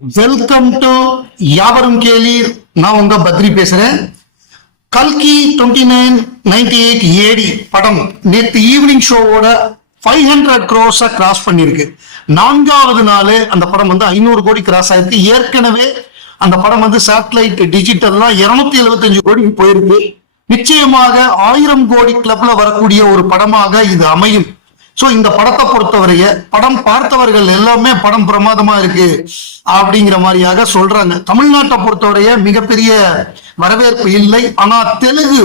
Welcome to யாவரும் கேலி நான் உங்க பத்ரி பேசுறேன். கல்கி twenty nine ninety eight AD படம் நேற்று ஈவினிங் ஷோவோட ஃபைவ் ஹண்ட்ரட் க்ரோஸை கிராஸ் பண்ணியிருக்கு நான்காவது நாள் அந்த படம் வந்து ஐநூறு கோடி கிராஸ் ஆயிருக்கு. ஏற்கனவே அந்த படம் வந்து சேட்டலைட் டிஜிட்டல்லாம் இருநூத்தி எழுபத்தஞ்சு கோடி போயிருக்கு. நிச்சயமாக ஆயிரம் கோடி கிளப்ல வரக்கூடிய ஒரு படமாக இது அமையும். சோ இந்த படத்தை பொறுத்தவரைய படம் பார்த்தவர்கள் எல்லாமே படம் பிரமாதமா இருக்கு அப்படிங்கிற மாதிரியாக சொல்றாங்க. தமிழ்நாட்டை பொறுத்தவரைய மிகப்பெரிய வரவேற்பு இல்லை. ஆனா தெலுங்கு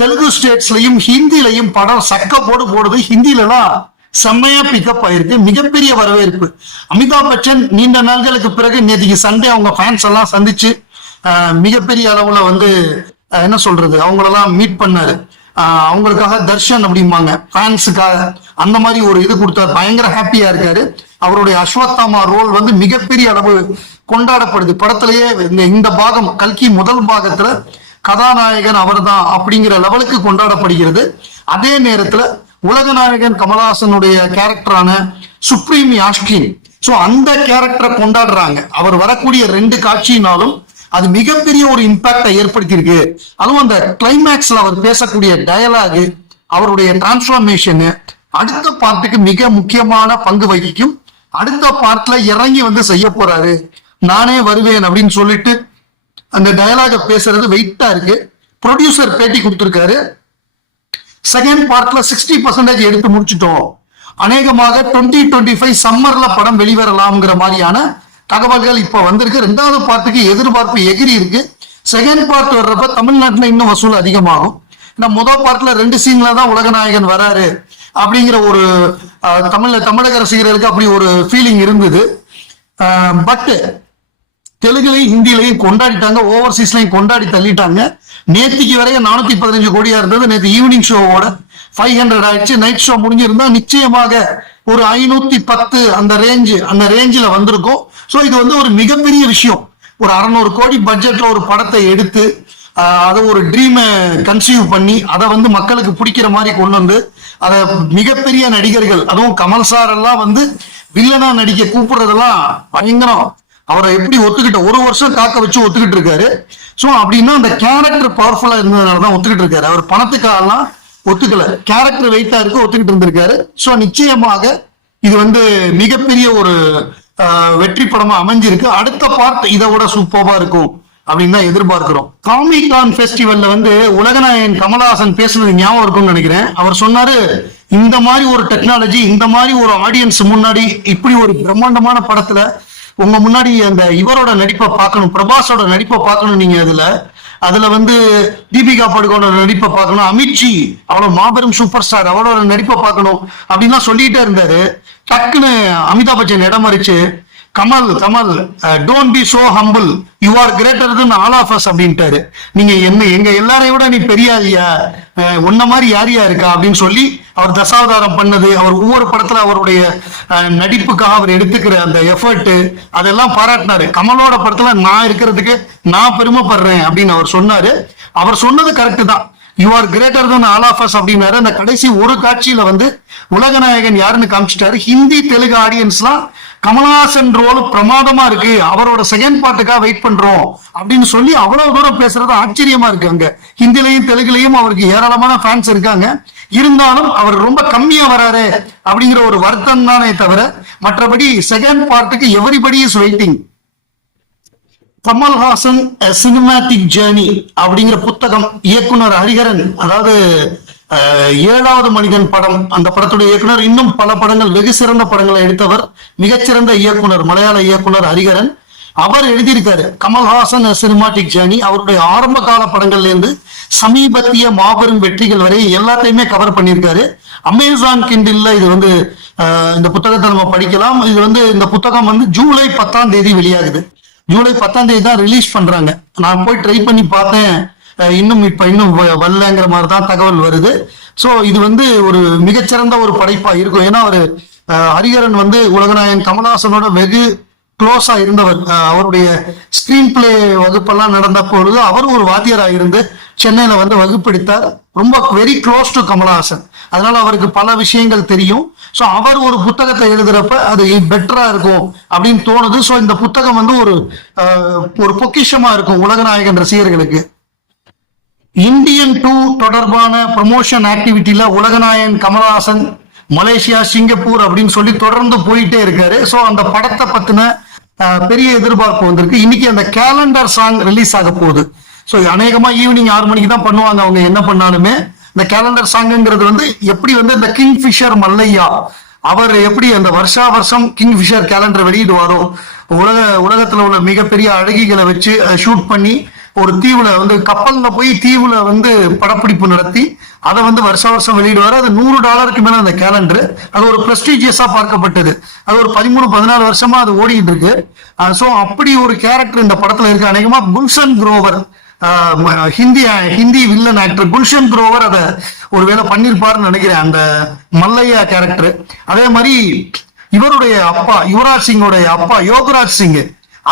தெலுங்கு ஸ்டேட்ஸ்லயும் ஹிந்திலையும் படம் சக்க போடு போடுது. ஹிந்திலலாம் செம்மையா பிக்கப் ஆயிருக்கு. மிகப்பெரிய வரவேற்பு. அமிதாப் பச்சன் நீண்ட நாள்களுக்கு பிறகு நேற்றுக்கு சண்டே அவங்க ஃபேன்ஸ் எல்லாம் சந்திச்சு மிகப்பெரிய அளவுல வந்து என்ன சொல்றது? அவங்களெல்லாம் மீட் பண்ணாரு. அவங்களுக்காக தர்ஷன் அப்படிம்பாங்க. ஃபேன்ஸுக்காக அந்த மாதிரி ஒரு இது கொடுத்தாரு. பயங்கர ஹாப்பியா இருக்காரு. அவருடைய அஸ்வத்தாமா ரோல் வந்து மிகப்பெரிய அளவு கொண்டாடப்படுது. படத்திலேயே இந்த இந்த பாகம் கல்கி முதல் பாகத்துல கதாநாயகன் அவர்தான் அப்படிங்கிற லெவலுக்கு கொண்டாடப்படுகிறது. அதே நேரத்துல உலகநாயகன் கமலஹாசனுடைய கேரக்டரான சுப்ரீம் யாஷ்கின் சோ அந்த கேரக்டரை கொண்டாடுறாங்க. அவர் வரக்கூடிய ரெண்டு காட்சியினாலும் அது மிகப்பெரிய ஒரு இம்பாக்டை ஏற்படுத்தியிருக்கு. அதுவும் அந்த கிளைமேக்ஸ்ல அவர் பேசக்கூடிய டயலாகு அவருடைய டிரான்ஸ்பார்மேஷன் அடுத்த பார்ட்டுக்கு மிக முக்கியமான பங்கு வகிக்கும். அடுத்த பார்ட்ல இறங்கி வந்து செய்ய போறாரு. நானே வருவேன் அப்படின்னு சொல்லிட்டு அந்த டயலாக பேசுறது வெயிட்டா இருக்கு. ப்ரொடியூசர் பேட்டி கொடுத்துருக்காரு. செகண்ட் பார்ட்ல சிக்ஸ்டி பர்சன்டேஜ் எடுத்து முடிச்சிட்டோம். அநேகமாக டுவெண்ட்டி டுவெண்ட்டி ஃபைவ் சம்மர்ல படம் வெளிவரலாம்ங்கிற மாதிரியான தகவல்கள் இப்ப வந்திருக்கு. ரெண்டாவது பார்ட்டுக்கு எதிர்பார்ப்பு எகிரி இருக்கு. செகண்ட் பார்ட் வர்றப்ப தமிழ்நாட்டில் இன்னும் வசூல் அதிகமாகும். ஏன்னா முதல் பார்ட்ல ரெண்டு சீன்ல தான் உலகநாயகன் வராரு அப்படிங்கிற ஒரு அஹ், தமிழ்ல தமிழக ரசிகர்களுக்கு அப்படி ஒரு ஃபீலிங் இருந்தது. பட் தெலுங்குலையும் ஹிந்திலையும் கொண்டாடிட்டாங்க. ஓவர்சீஸ்லையும் கொண்டாடி தள்ளிட்டாங்க. நேத்திக்கு வரையும் நானூத்தி பதினஞ்சு கோடியா இருந்தது. நேற்று ஈவினிங் ஷோவோட ஃபைவ் ஹண்ட்ரட் ஆயிடுச்சு. நைட் ஷோ முடிஞ்சிருந்தா நிச்சயமாக ஒரு ஐநூத்தி பத்து அந்த ரேஞ்சு அந்த ரேஞ்சில் வந்திருக்கும். ஸோ இது வந்து ஒரு மிகப்பெரிய விஷயம். ஒரு அறநூறு கோடி பட்ஜெட்ல ஒரு படத்தை எடுத்து அதை ஒரு ட்ரீமை கன்சீவ் பண்ணி அதை வந்து மக்களுக்கு பிடிக்கிற மாதிரி கொண்டு வந்து அதை மிகப்பெரிய நடிகர்கள் அதுவும் கமல் சார் எல்லாம் வந்து வில்லனா நடிக்க கூப்பிடுறதெல்லாம் பயங்கரம். அவரை எப்படி ஒத்துக்கிட்ட ஒரு வருஷம் காக்க வச்சு ஒத்துக்கிட்டு இருக்காரு. ஸோ அப்படின்னா அந்த கேரக்டர் பவர்ஃபுல்லா இருந்ததுனால தான் ஒத்துக்கிட்டு இருக்காரு. அவர் பணத்துக்காகலாம் ஒத்துக்கல. கேரக்டர் வெயிட்டா இருக்கு ஒத்துக்கிட்டு இருந்திருக்காரு. சோ நிச்சயமாக இது வந்து மிகப்பெரிய ஒரு வெற்றி படமா அமைஞ்சிருக்கு. அடுத்த பார்ட் இதை விட சூப்பர்வா இருக்கும் அப்படின்னு தான் எதிர்பார்க்கிறோம். காமிகான் ஃபெஸ்டிவல்ல வந்து உலகநாயகன் கமலஹாசன் பேசுனது ஞாபகம் இருக்கும்னு நினைக்கிறேன். அவர் சொன்னாரு இந்த மாதிரி ஒரு டெக்னாலஜி இந்த மாதிரி ஒரு ஆடியன்ஸ் முன்னாடி இப்படி ஒரு பிரம்மாண்டமான படத்துல உங்க முன்னாடி அந்த இவரோட நடிப்பை பார்க்கணும் பிரபாஸோட நடிப்பை பார்க்கணும் நீங்க அதுல அதுல வந்து தீபிகா படுகோனோட நடிப்பை பார்க்கணும். அமித்ஜி அவ்வளவு மாபெரும் சூப்பர் ஸ்டார் அவரோட நடிப்பை பார்க்கணும். அப்படின்லாம் சொல்லிட்டே இருந்தாரு. டக்குன்னு அமிதாப் பச்சன் இடம் மறிச்சு Kamal Kamal don't be so humble you are greater than all of us அப்படின்ட்டாரு. நீங்க என்ன எங்க எல்லாரையும் விட நீ பெரியாதியா உன்ன மாதிரி யாரியா இருக்கா? அப்படின்னு சொல்லி அவர் தசாவதாரம் பண்ணது அவர் ஒவ்வொரு படத்துல அவருடைய நடிப்புக்காக அவர் எடுத்துக்கிற அந்த எஃபர்ட் அதெல்லாம் பாராட்டினாரு. கமலோட படத்துல நான் இருக்கிறதுக்கு நான் பெருமைப்படுறேன் அப்படின்னு அவர் சொன்னாரு. அவர் சொன்னது கரெக்டு தான். You are greater than all of us அப்படின்னாரு. அந்த கடைசி ஒரு காட்சியில வந்து உலகநாயகன் யாருன்னு காமிச்சிட்டாரு. ஹிந்தி தெலுங்கு ஆடியன்ஸ்லாம் கமலஹாசன் ரோல் பிரமாதமா இருக்கு. அவரோட செகண்ட் பார்ட்டுக்காக வெயிட் பண்றோம் அப்படின்னு சொல்லி அவ்வளவு தூரம் பேசுறது ஆச்சரியமா இருக்கு அங்க. ஹிந்திலையும் தெலுங்குலையும் அவருக்கு ஏராளமான ஃபேன்ஸ் இருக்காங்க. இருந்தாலும் அவர் ரொம்ப கம்மியா வராரு அப்படிங்கிற ஒரு வருத்தம் தானே தவிர மற்றபடி second பார்ட்டுக்கு everybody is waiting Kamal Haasan cinematic journey அப்படிங்கிற புத்தகம் இயக்குனர் ஹரிஹரன் அதாவது ஏழாவது மனிதன் படம். அந்த படத்துடைய இயக்குனர் இன்னும் பல படங்கள் வெகு சிறந்த படங்களை எடுத்தவர் மிகச்சிறந்த இயக்குனர் மலையாள இயக்குனர் ஹரிஹரன். அவர் எழுதியிருக்காரு கமல்ஹாசன் சினிமாட்டிக் ஜேர்னி அவருடைய ஆரம்ப கால படங்கள்ல இருந்து சமீபத்திய மாபெரும் வெற்றிகள் வரை எல்லாத்தையுமே கவர் பண்ணியிருக்காரு. அமேசான் கிண்டில்ல இது வந்து இந்த புத்தகத்தை நம்ம படிக்கலாம். இது வந்து இந்த புத்தகம் வந்து ஜூலை பத்தாம் தேதி வெளியாகுது. ஜூலை பத்தாம் தேதி தான் ரிலீஸ் பண்றாங்க. நான் போய் ட்ரை பண்ணி பார்த்தேன். இன்னும் இப்ப இன்னும் வ- வரலங்கிற மாதிரி தான் தகவல் வருது. ஸோ இது வந்து ஒரு மிகச்சிறந்த ஒரு படைப்பா இருக்கும். ஏன்னா ஒரு ஹரிகரன் ஹரிஹரன் வந்து உலகநாயகன் கமலஹாசனோட வெகு க்ளோஸா இருந்தவர். அவருடைய ஸ்கிரீன் பிளே வகுப்பெல்லாம் நடந்த பொழுது அவர் ஒரு வாத்தியராக இருந்து சென்னையில வந்து வகுப்பெடுத்தார் ரொம்ப வெரி க்ளோஸ் டு கமலஹாசன். அதனால அவருக்கு பல விஷயங்கள் தெரியும். ஸோ அவர் ஒரு புத்தகத்தை எழுதுறப்ப அது பெட்டரா இருக்கும் அப்படின்னு தோணுது. ஸோ இந்த புத்தகம் வந்து ஒரு ஒரு பொக்கிஷமா இருக்கும் உலகநாயகன் ரசிகர்களுக்கு இந்தியன் டூ தொடர்பான ப்ரமோஷன் ஆக்டிவிட்டியில உலகநாயகன் கமலஹாசன் மலேசியா சிங்கப்பூர் அப்படின்னு சொல்லி தொடர்ந்து போயிட்டே இருக்காரு. ஸோ அந்த படத்தை பத்தின பெரிய எதிர்பார்ப்பு வந்திருக்கு. இன்னைக்கு அந்த கேலண்டர் சாங் ரிலீஸ் ஆக போகுது. ஸோ அநேகமா ஈவினிங் ஆறு மணிக்கு தான் பண்ணுவாங்க அவங்க. என்ன பண்ணாலுமே இந்த கேலண்டர் சாங்குங்கிறது வந்து எப்படி வந்து இந்த கிங் ஃபிஷர் மல்லையா அவர் எப்படி அந்த வருஷா வருஷம் கிங் ஃபிஷர் கேலண்டர் வெளியிடுவாரோ உலக உலகத்துல உள்ள மிகப்பெரிய அழகிகளை வச்சு ஷூட் பண்ணி ஒரு தீவுல வந்து கப்பல்ல போய் தீவுல வந்து படப்பிடிப்பு நடத்தி அதை வந்து வருஷ வருஷம் வெளியிடுவாரு. அது நூறு டாலருக்கு மேல அந்த கேலண்டர் அது ஒரு பிரஸ்டீஜியஸா பார்க்கப்பட்டது. அது ஒரு பதிமூணு பதினாலு வருஷமா அது ஓடிட்டு இருக்கு. ஸோ அப்படி ஒரு கேரக்டர் இந்த படத்துல இருக்கு. அநேகமா குல்சன் குரோவர் ஹிந்தி ஹிந்தி வில்லன் ஆக்டர் குல்ஷன் குரோவர் அதை ஒருவேளை பண்ணிருப்பாருன்னு நினைக்கிறேன் அந்த மல்லையா கேரக்டர் அதே மாதிரி இவருடைய அப்பா யுவராஜ் சிங்கோடைய அப்பா யோகராஜ் சிங்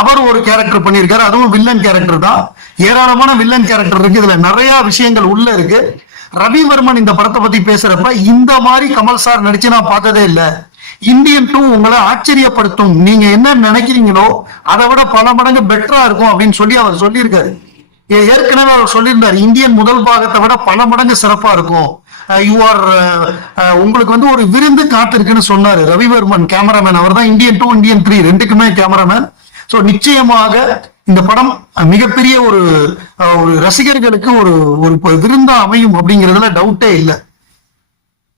அவர் ஒரு கேரக்டர் பண்ணியிருக்காரு. அதுவும் வில்லன் கேரக்டர் தான். ஏராளமான வில்லன் கேரக்டர் இருக்கு. இதுல நிறைய விஷயங்கள் உள்ள இருக்கு. ரவிவர்மன் இந்த படத்தை பத்தி பேசுறப்ப இந்த மாதிரி கமல் சார் நடிச்சு நான் பார்த்ததே இல்ல. இந்தியன் டூ உங்களை ஆச்சரியப்படுத்தும். நீங்க என்ன நினைக்கிறீங்களோ அதை விட பல மடங்கு பெட்டரா இருக்கும் அப்படின்னு சொல்லி அவர் சொல்லியிருக்காரு. ஏற்கனவே அவர் சொல்லியிருந்தார் இந்தியன் முதல் பாகத்தை விட பல மடங்கு சிறப்பா இருக்கும். யூ ஆர் உங்களுக்கு வந்து ஒரு விருந்து காத்திருக்குன்னு சொன்னாரு ரவிவர்மன் கேமராமேன் அவர் தான் இந்தியன் டூ இந்தியன் த்ரீ ரெண்டுக்குமே கேமராமேன் ஸோ நிச்சயமாக இந்த படம் மிகப்பெரிய ஒரு ஒரு ரசிகர்களுக்கு ஒரு ஒரு விருந்தா அமையும் அப்படிங்கிறதுல டவுட்டே இல்லை.